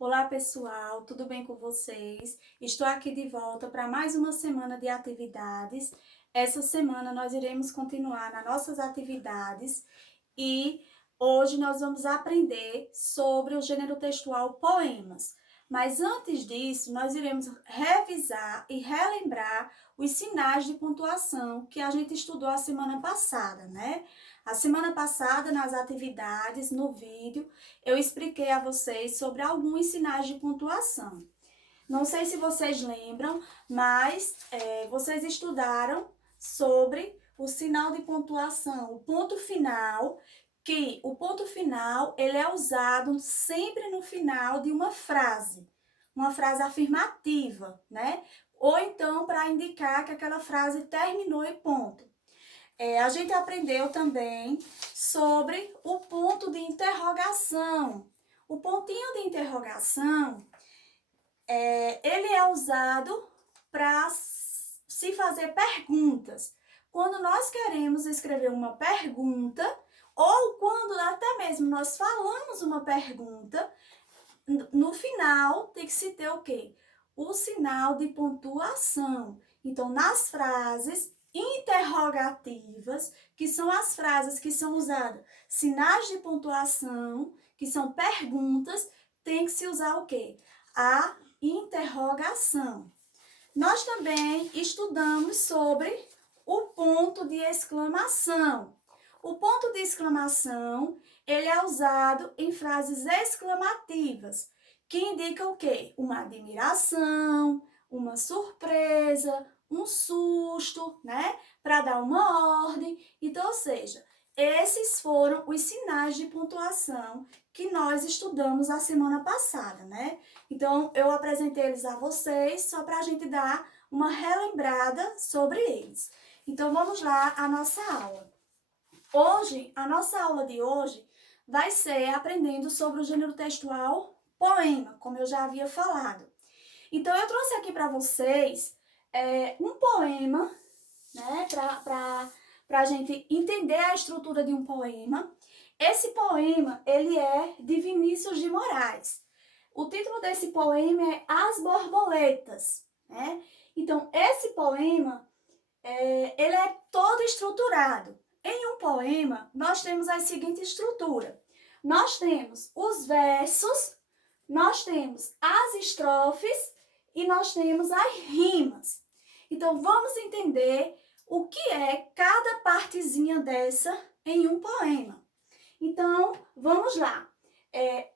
Olá pessoal, tudo bem com vocês? Estou aqui de volta para mais uma semana de atividades. Essa semana nós iremos continuar nas nossas atividades e hoje nós vamos aprender sobre o gênero textual poemas. Mas antes disso, nós iremos revisar e relembrar os sinais de pontuação que a gente estudou a semana passada, né? A semana passada, nas atividades, no vídeo, eu expliquei a vocês sobre alguns sinais de pontuação. Não sei se vocês lembram, mas vocês estudaram sobre o sinal de pontuação, o ponto final, que o ponto final ele é usado sempre no final de uma frase afirmativa, né? Ou então para indicar que aquela frase terminou e ponto. A gente aprendeu também sobre o ponto de interrogação. O pontinho de interrogação, ele é usado para se fazer perguntas. Quando nós queremos escrever uma pergunta, ou quando até mesmo nós falamos uma pergunta, no final tem que se ter o quê? O sinal de pontuação. Então, nas frases interrogativas, que são as frases que são usadas sinais de pontuação, que são perguntas, tem que se usar o quê? A interrogação. Nós também estudamos sobre o ponto de exclamação. O ponto de exclamação, ele é usado em frases exclamativas, que indicam o quê? Uma admiração, uma surpresa, um susto, né? Para dar uma ordem. Então, ou seja, esses foram os sinais de pontuação que nós estudamos a semana passada, né? Então, eu apresentei eles a vocês só para a gente dar uma relembrada sobre eles. Então, vamos lá à nossa aula. Hoje, a nossa aula de hoje vai ser aprendendo sobre o gênero textual poema, como eu já havia falado. Então, eu trouxe aqui para vocês um poema, né, para a gente entender a estrutura de um poema. Esse poema, ele é de Vinícius de Moraes. O título desse poema é As Borboletas, né? Então, esse poema, ele é todo estruturado. Em um poema, nós temos a seguinte estrutura. Nós temos os versos, nós temos as estrofes e nós temos as rimas. Então, vamos entender o que é cada partezinha dessa em um poema. Então, vamos lá.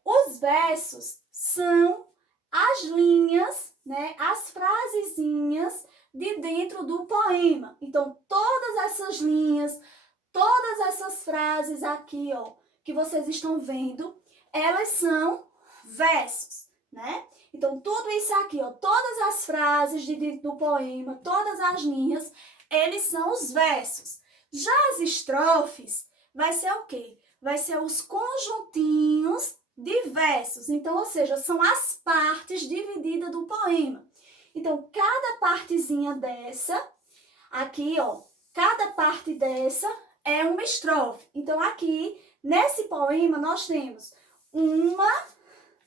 Os versos são as linhas, né, as frasezinhas de dentro do poema. Então, todas essas linhas, todas essas frases aqui, ó, que vocês estão vendo, elas são versos, né? Então, tudo isso aqui, ó, todas as frases de dentro do poema, todas as linhas, eles são os versos. Já as estrofes, vai ser o quê? Vai ser os conjuntinhos de versos. Então, ou seja, são as partes divididas do poema. Então, cada partezinha dessa, aqui, ó, cada parte dessa é uma estrofe. Então, aqui, nesse poema, nós temos 1,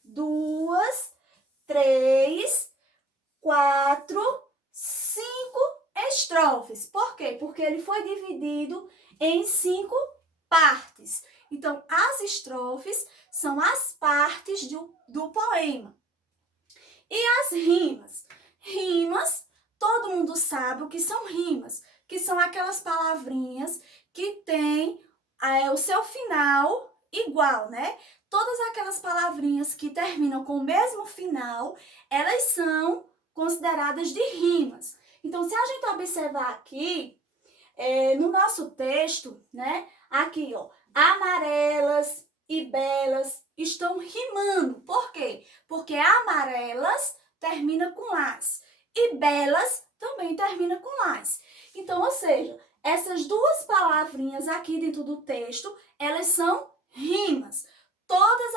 2, 3, 4, 5 estrofes. Por quê? Porque ele foi dividido em 5 partes. Então, as estrofes são as partes do poema. E as rimas? Rimas, todo mundo sabe o que são rimas, que são aquelas palavrinhas que têm o seu final igual, né? Todas aquelas palavrinhas que terminam com o mesmo final, elas são consideradas de rimas. Então, se a gente observar aqui, no nosso texto, né? Aqui, ó, amarelas e belas estão rimando. Por quê? Porque amarelas termina com as e belas também termina com as. Então, ou seja, essas duas palavrinhas aqui dentro do texto, elas são rimas. Todas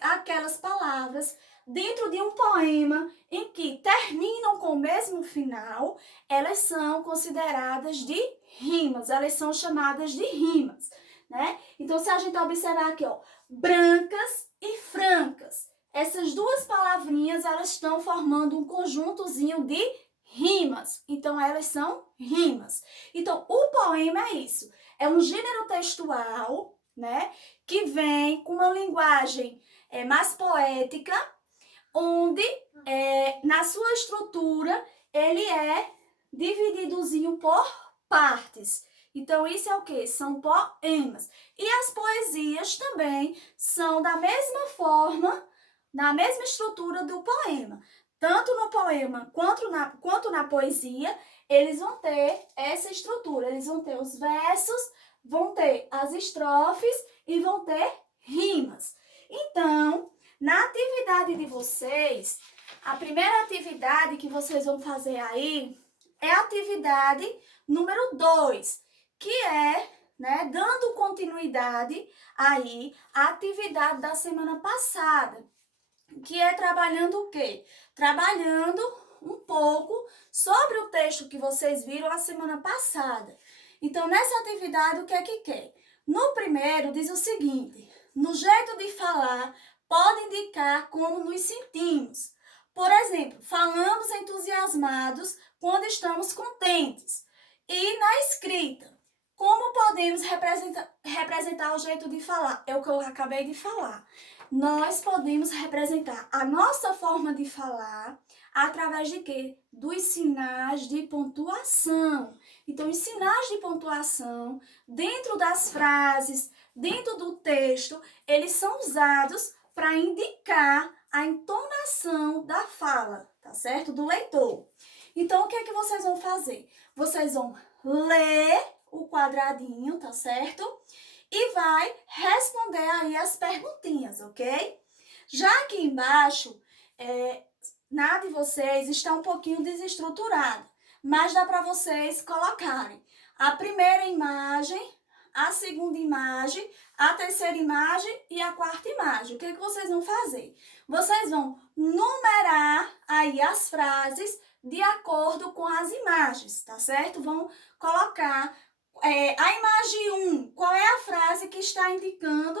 aquelas palavras dentro de um poema em que terminam com o mesmo final, elas são consideradas de rimas, elas são chamadas de rimas, né? Então, se a gente observar aqui, ó, brancas e francas, essas duas palavrinhas, elas estão formando um conjuntozinho de rimas. Então, elas são rimas. Então, o poema é isso. É um gênero textual, né? Que vem com uma linguagem mais poética, onde, na sua estrutura, ele é divididozinho por partes. Então, isso é o quê? São poemas. E as poesias também são da mesma forma, na mesma estrutura do poema. Tanto no poema quanto na poesia, eles vão ter essa estrutura. Eles vão ter os versos, vão ter as estrofes e vão ter rimas. Então, na atividade de vocês, a primeira atividade que vocês vão fazer aí é a atividade número 2, que é, né, dando continuidade aí à atividade da semana passada, que é trabalhando o quê? Trabalhando um pouco sobre o texto que vocês viram a semana passada. Então, nessa atividade, o que é que quer? No primeiro, diz o seguinte: no jeito de falar, pode indicar como nos sentimos. Por exemplo, falamos entusiasmados quando estamos contentes. E na escrita, como podemos representar o jeito de falar? É o que eu acabei de falar. Nós podemos representar a nossa forma de falar através de quê? Dos sinais de pontuação. Então, os sinais de pontuação, dentro das frases, dentro do texto, eles são usados para indicar a entonação da fala, tá certo? Do leitor. Então, o que é que vocês vão fazer? Vocês vão ler o quadradinho, tá certo? E vai responder aí as perguntinhas, ok? Já aqui embaixo, na de vocês está um pouquinho desestruturada, mas dá para vocês colocarem a primeira imagem, a segunda imagem, a terceira imagem e a quarta imagem. O que é que vocês vão fazer? Vocês vão numerar aí as frases de acordo com as imagens, tá certo? Vão colocar a imagem 1, qual é a frase que está indicando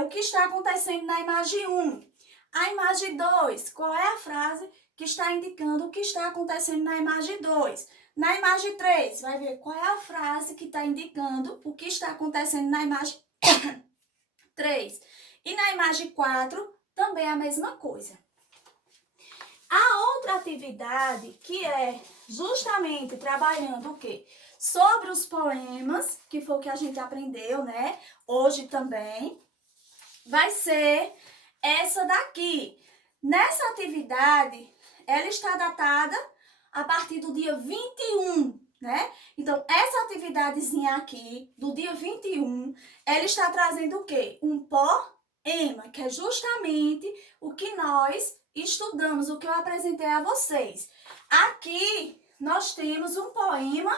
o que está acontecendo na imagem 1? A imagem 2, qual é a frase que está indicando o que está acontecendo na imagem 2? Na imagem 3, vai ver qual é a frase que está indicando o que está acontecendo na imagem 3. E na imagem 4, também a mesma coisa. A outra atividade, que é justamente trabalhando o quê? Sobre os poemas, que foi o que a gente aprendeu, né? Hoje também, vai ser essa daqui. Nessa atividade, ela está datada a partir do dia 21, né? Então, essa atividadezinha aqui, do dia 21, ela está trazendo o quê? Um poema, que é justamente o que nós estudamos, o que eu apresentei a vocês. Aqui, nós temos um poema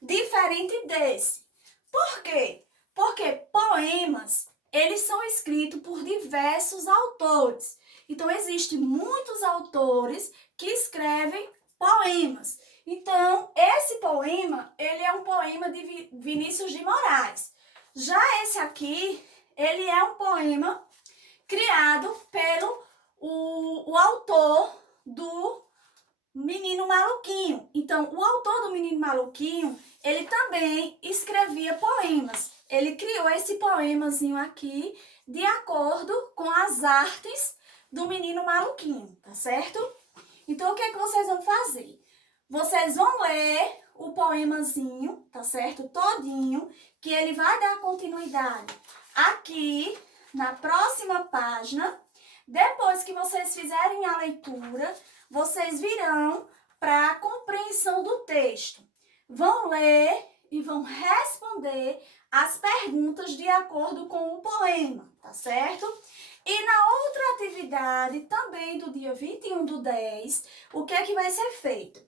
diferente desse. Por quê? Porque poemas, eles são escritos por diversos autores. Então, existem muitos autores que escrevem poemas. Então, esse poema, ele é um poema de Vinícius de Moraes. Já esse aqui, ele é um poema criado pelo o autor do Menino Maluquinho. Então, o autor do Menino Maluquinho, ele também escrevia poemas. Ele criou esse poemazinho aqui de acordo com as artes do Menino Maluquinho, tá certo? Então, o que é que vocês vão fazer? Vocês vão ler o poemazinho, tá certo? Todinho, que ele vai dar continuidade aqui na próxima página. Depois que vocês fizerem a leitura, vocês virão para a compreensão do texto. Vão ler e vão responder as perguntas de acordo com o poema, tá certo? E na outra atividade, também do dia 21/10, o que é que vai ser feito?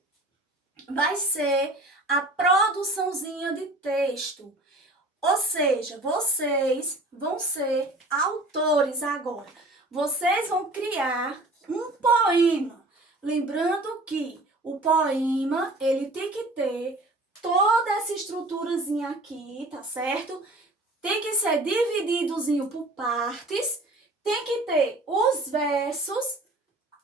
Vai ser a produçãozinha de texto. Ou seja, vocês vão ser autores agora. Vocês vão criar um poema. Lembrando que o poema, ele tem que ter toda essa estruturazinha aqui, tá certo? Tem que ser divididozinho por partes, tem que ter os versos,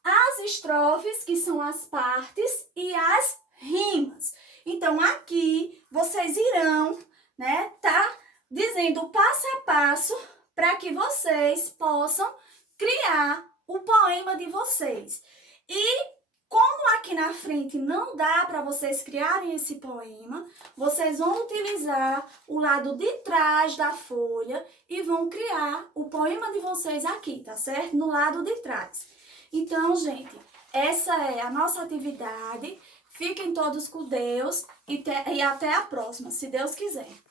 as estrofes, que são as partes, e as rimas. Então, aqui, vocês irão, né, tá dizendo o passo a passo para que vocês possam criar o poema de vocês. E como aqui na frente não dá para vocês criarem esse poema, vocês vão utilizar o lado de trás da folha e vão criar o poema de vocês aqui, tá certo? No lado de trás. Então, gente, essa é a nossa atividade. Fiquem todos com Deus e até a próxima, se Deus quiser.